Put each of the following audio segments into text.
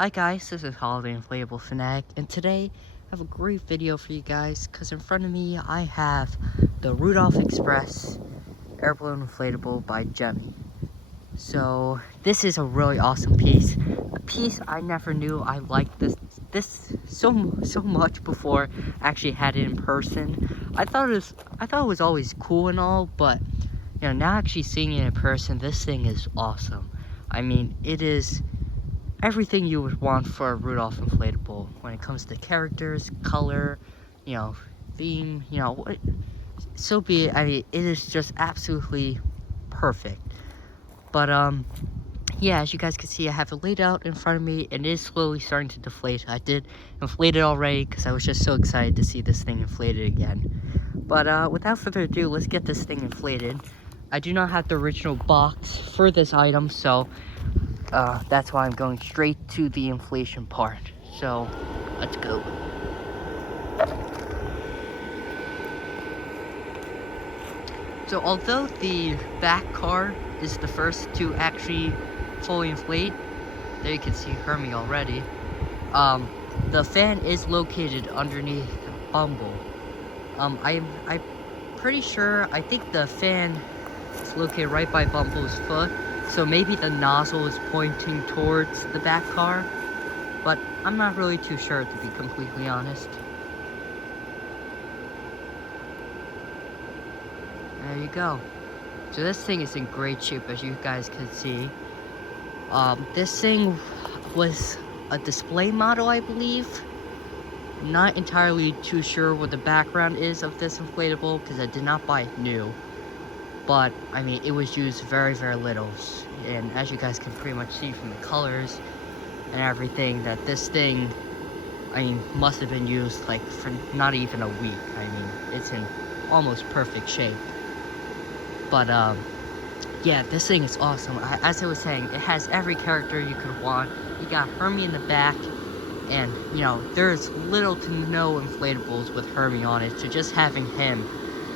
Hi guys, this is Holiday Inflatable Fanatic, and today I have a great video for you guys because in front of me I have the Rudolph Express Airblown Inflatable by Gemmy. So this is a really awesome piece, a piece I never knew I liked this so much before I actually had it in person. I thought it was always cool and all, but you know, now actually seeing it in person, this thing is awesome. I mean, it is everything you would want for a Rudolph inflatable when it comes to characters, color, you know, theme, you know, so be it. I mean, it is just absolutely perfect. But yeah, as you guys can see, I have it laid out in front of me and it is slowly starting to deflate. I did inflate it already because I was just so excited to see this thing inflated again. But without further ado, let's get this thing inflated. I do not have the original box for this item, so that's why I'm going straight to the inflation part. So, let's go. So, although the back car is the first to actually fully inflate, there you can see Hermie already, the fan is located underneath Bumble. I'm pretty sure, I think the fan is located right by Bumble's foot. So maybe the nozzle is pointing towards the back car, but I'm not really too sure, to be completely honest. There you go. So this thing is in great shape, as you guys can see. This thing was a display model, I believe. Not entirely too sure what the background is of this inflatable, because I did not buy it new. But, I mean, it was used very, very little. And as you guys can pretty much see from the colors and everything, that this thing, I mean, must have been used, like, for not even a week. I mean, it's in almost perfect shape. But, yeah, this thing is awesome. As I was saying, it has every character you could want. You got Hermie in the back, and, you know, there's little to no inflatables with Hermie on it, so just having him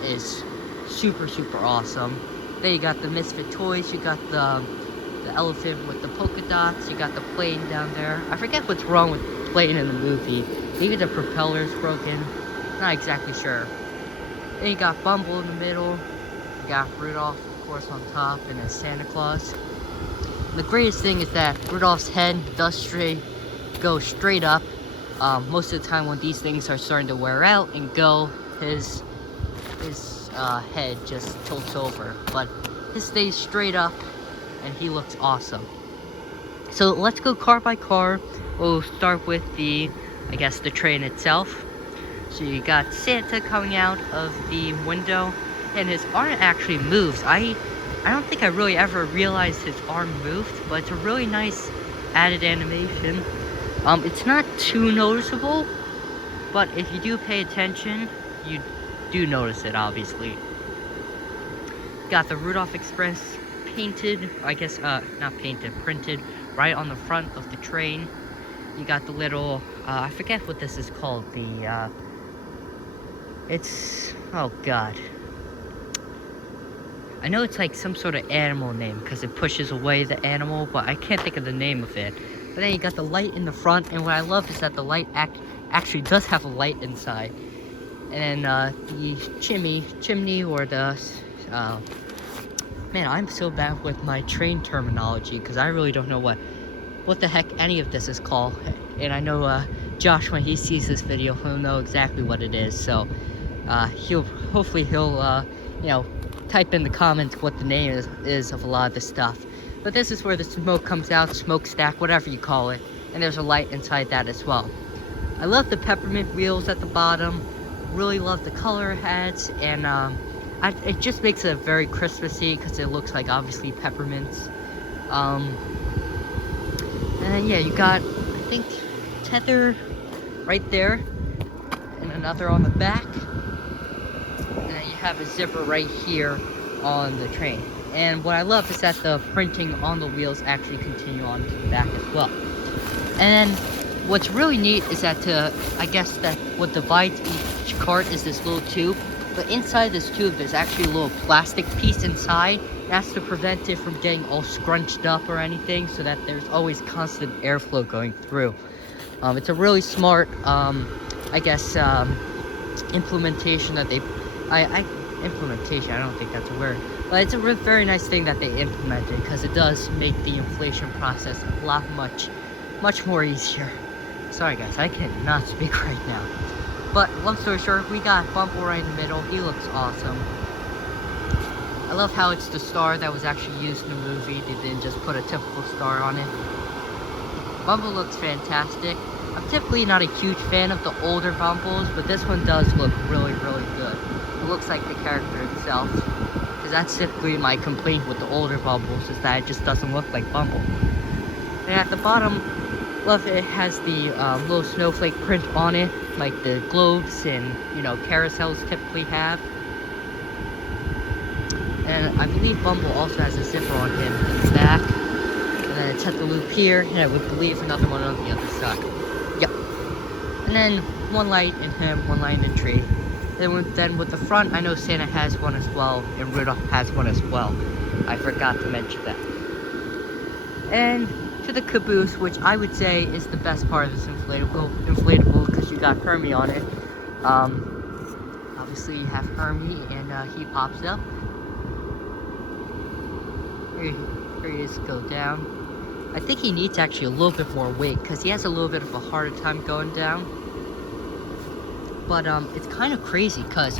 is super awesome. Then you got the Misfit toys, you got the elephant with the polka dots, you got the plane down there. I forget what's wrong with the plane in the movie. Maybe the propeller's broken, not exactly sure. Then you got Bumble in the middle, you got Rudolph of course on top, and then Santa Claus. And the greatest thing is that Rudolph's head does go straight up. Most of the time when these things are starting to wear out and go, his head just tilts over, but his stays straight up and he looks awesome. So let's go car by car. We'll start with the train itself. So you got Santa coming out of the window, and his arm actually moves. I don't think I really ever realized his arm moved, but it's a really nice added animation. It's not too noticeable, but if you do pay attention, you do notice it, obviously. Got the Rudolph Express painted, not painted, printed right on the front of the train. You got the little, I forget what this is called, oh god. I know it's like some sort of animal name, because it pushes away the animal, but I can't think of the name of it. But then you got the light in the front, and what I love is that the light actually does have a light inside. And then the chimney, or the, man, I'm so bad with my train terminology, because I really don't know what the heck any of this is called. And I know Josh, when he sees this video, he'll know exactly what it is. So hopefully he'll you know, type in the comments what the name is of a lot of this stuff. But this is where the smoke comes out, smokestack, whatever you call it. And there's a light inside that as well. I love the peppermint wheels at the bottom. Really love the color it adds, and it just makes it very Christmassy because it looks like obviously peppermints. And yeah, you got, I think, tether right there, and another on the back, and then you have a zipper right here on the train. And what I love is that the printing on the wheels actually continue on to the back as well. And then what's really neat is that that what divides each cart is this little tube, but inside this tube there's actually a little plastic piece inside, That's to prevent it from getting all scrunched up or anything, so that there's always constant airflow going through. It's a really smart, I guess, implementation that they, implementation, I don't think that's a word, but it's a very nice thing that they implemented, because it does make the inflation process a lot much more easier. Sorry guys, I cannot speak right now. But long story short, we got Bumble right in the middle. He looks awesome. I love how it's the star that was actually used in the movie. They didn't just put a typical star on it. Bumble looks fantastic. I'm typically not a huge fan of the older Bumbles, but this one does look really good. It looks like the character itself. Because that's typically my complaint with the older Bumbles, is that it just doesn't look like Bumble. And at the bottom, love it has the little snowflake print on it, like the globes and, you know, carousels typically have. And I believe Bumble also has a zipper on him in the back. And then it's at the loop here, and I would believe another one on the other side. Yep. And then one light in him, one light in the tree. Then with the front, I know Santa has one as well, and Rudolph has one as well. I forgot to mention that. And to the caboose, which I would say is the best part of this inflatable, because you got Hermie on it. Obviously you have Hermie, and he pops up. Here he is, go down. I think he needs actually a little bit more weight, because he has a little bit of a harder time going down. But it's kind of crazy, because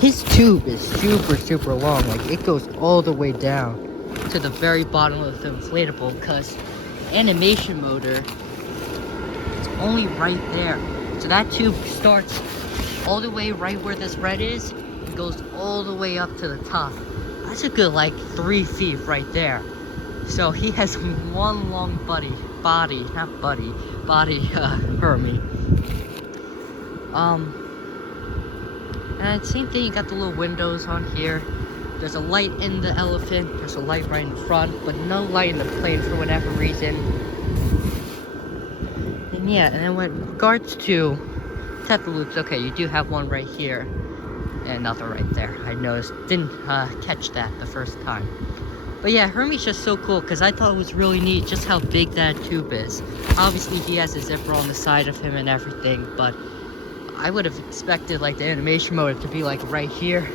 his tube is super long. Like, it goes all the way down to the very bottom of the inflatable, because animation motor, it's only right there. So that tube starts all the way right where this red is, and goes all the way up to the top. That's a good like 3 feet right there. So he has one long body Hermie. And same thing, you got the little windows on here. There's a light in the elephant, there's a light right in front, but no light in the plane for whatever reason. And yeah, and then with regards to tether loops, okay, you do have one right here, and another right there. I noticed, didn't catch that the first time. But yeah, Hermie's just so cool, because I thought it was really neat just how big that tube is. Obviously he has a zipper on the side of him and everything, but I would have expected like the animation motor to be like right here,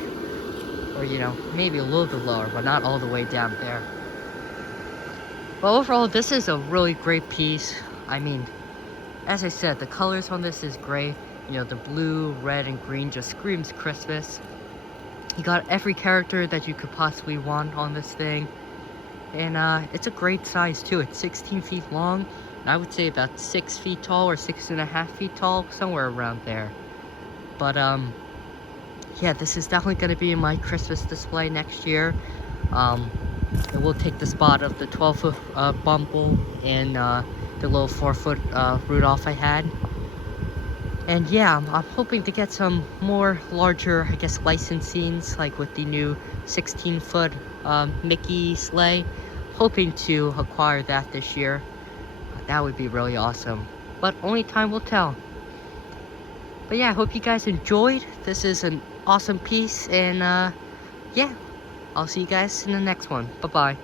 or you know, maybe a little bit lower, but not all the way down there. But overall, this is a really great piece. I mean, as I said, the colors on this is great. You know, the blue, red, and green just screams Christmas. You got every character that you could possibly want on this thing. And it's a great size too. It's 16 feet long, and I would say about 6 feet tall or 6.5 feet tall, somewhere around there. But yeah, this is definitely going to be in my Christmas display next year. It will take the spot of the 12-foot Bumble and the little 4-foot Rudolph I had. And yeah, I'm hoping to get some more larger, I guess, license scenes, like with the new 16-foot Mickey sleigh. Hoping to acquire that this year. That would be really awesome. But only time will tell. But yeah, I hope you guys enjoyed. This is an awesome piece. And yeah, I'll see you guys in the next one. Bye-bye.